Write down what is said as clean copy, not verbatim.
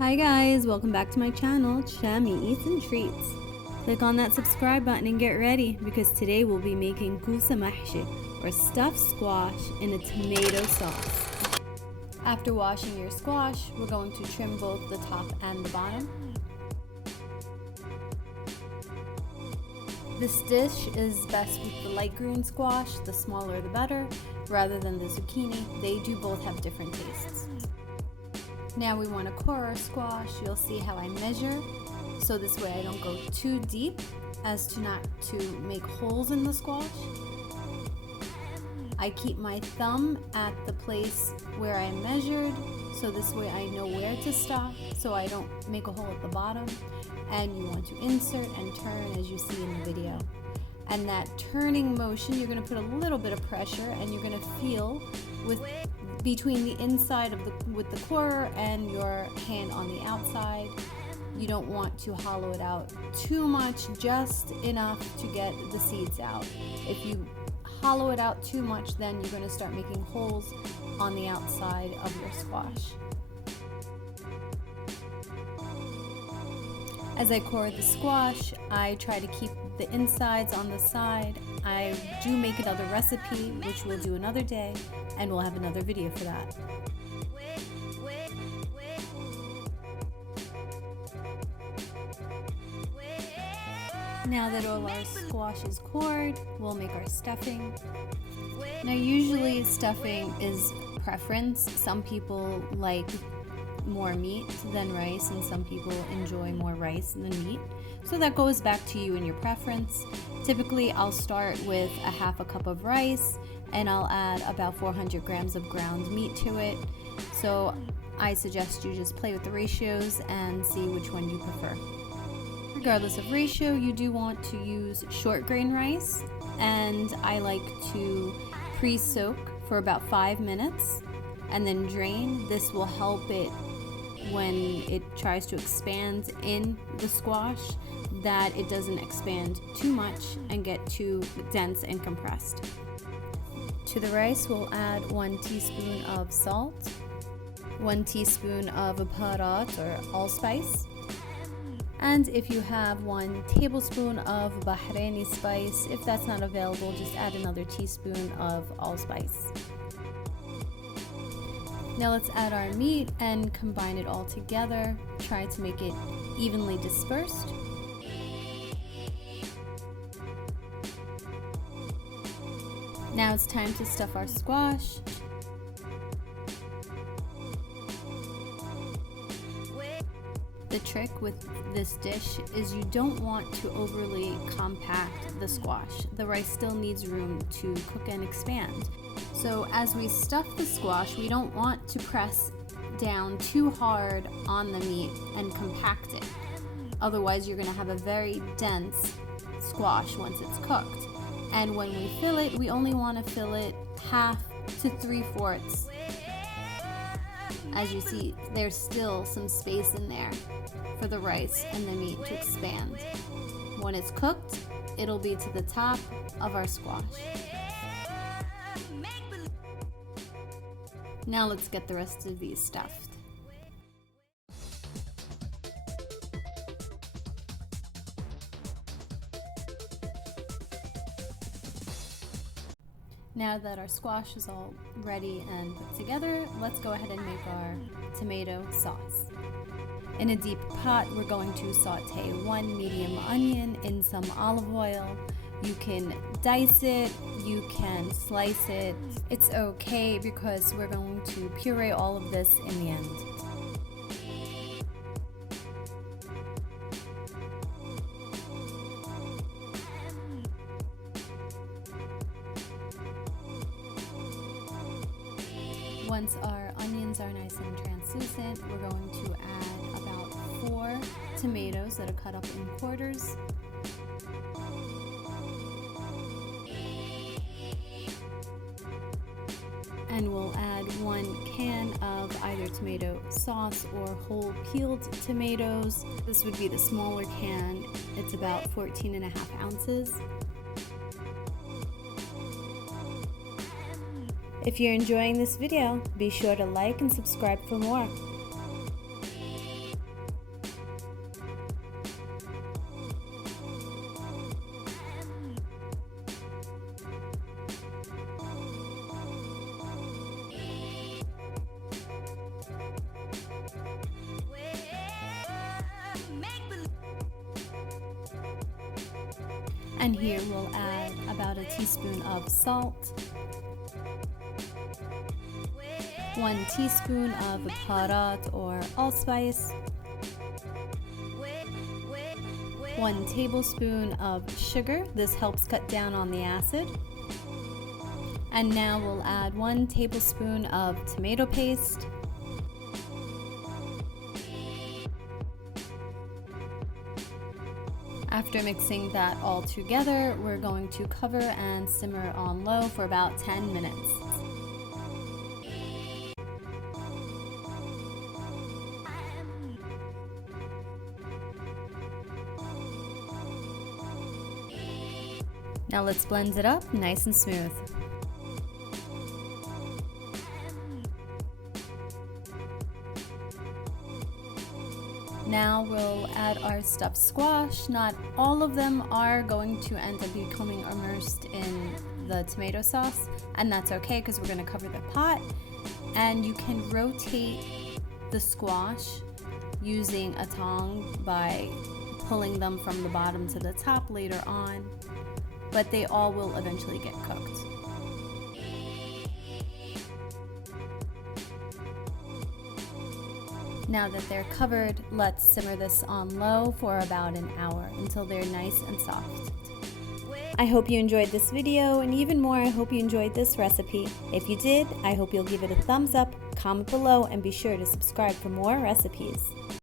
Hi guys, welcome back to my channel, Shami Eats and Treats. Click on that subscribe button and get ready because today we'll be making Kousa Mahshi, or stuffed squash in a tomato sauce. After washing your squash, we're going to trim both the top and the bottom. This dish is best with the light green squash, the smaller the better, rather than the zucchini. They do both have different tastes. Now we want to core our squash. You'll see how I measure, so this way I don't go too deep as to not to make holes in the squash. I keep my thumb at the place where I measured, so this way I know where to stop, so I don't make a hole at the bottom. And you want to insert and turn as you see in the video. And that turning motion, you're going to put a little bit of pressure, and you're going to feel between the inside of with the core and your hand on the outside. You don't want to hollow it out too much, just enough to get the seeds out. If you hollow it out too much, then you're going to start making holes on the outside of your squash. As I core the squash, I try to keep the insides on the side. I do make another recipe, which we'll do another day, and we'll have another video for that. Now that all our squash is cored, we'll make our stuffing. Now usually stuffing is preference. Some people like more meat than rice, and some people enjoy more rice than meat. So that goes back to you and your preference. Typically I'll start with a half a cup of rice, and I'll add about 400 grams of ground meat to it. So I suggest you just play with the ratios and see which one you prefer. Regardless of ratio, you do want to use short grain rice, and I like to pre-soak for about 5 minutes and then drain. This will help it when it tries to expand in the squash, that it doesn't expand too much and get too dense and compressed. To the rice, we'll add 1 teaspoon of salt, 1 teaspoon of baharat or allspice, and if you have 1 tablespoon of Bahraini spice. If that's not available, just add another teaspoon of allspice. Now let's add our meat and combine it all together. Try to make it evenly dispersed. Now it's time to stuff our squash. The trick with this dish is you don't want to overly compact the squash. The rice still needs room to cook and expand. So as we stuff the squash, we don't want to press down too hard on the meat and compact it. Otherwise, you're going to have a very dense squash once it's cooked. And when we fill it, we only want to fill it half to 3/4. As you see, there's still some space in there for the rice and the meat to expand. When it's cooked, it'll be to the top of our squash. Now let's get the rest of these stuffed. Now that our squash is all ready and put together, let's go ahead and make our tomato sauce. In a deep pot, we're going to saute 1 medium onion in some olive oil. You can dice it, you can slice it. It's okay because we're going to puree all of this in the end. Once our onions are nice and translucent, we're going to add about 4 tomatoes that are cut up in quarters. And we'll add 1 can of either tomato sauce or whole peeled tomatoes. This would be the smaller can. It's about 14.5 ounces. If you're enjoying this video, be sure to like and subscribe for more. And here we'll add about a teaspoon of salt, 1 teaspoon of baharat or allspice, 1 tablespoon of sugar. This helps cut down on the acid. And now we'll add 1 tablespoon of tomato paste, After mixing that all together, we're going to cover and simmer on low for about 10 minutes. Now let's blend it up nice and smooth. Now we'll add our stuffed squash. Not all of them are going to end up becoming immersed in the tomato sauce, and that's okay because we're going to cover the pot. And you can rotate the squash using a tong by pulling them from the bottom to the top later on, but they all will eventually get cooked. Now that they're covered, let's simmer this on low for about an hour until they're nice and soft. I hope you enjoyed this video, and even more, I hope you enjoyed this recipe. If you did, I hope you'll give it a thumbs up, comment below, and be sure to subscribe for more recipes.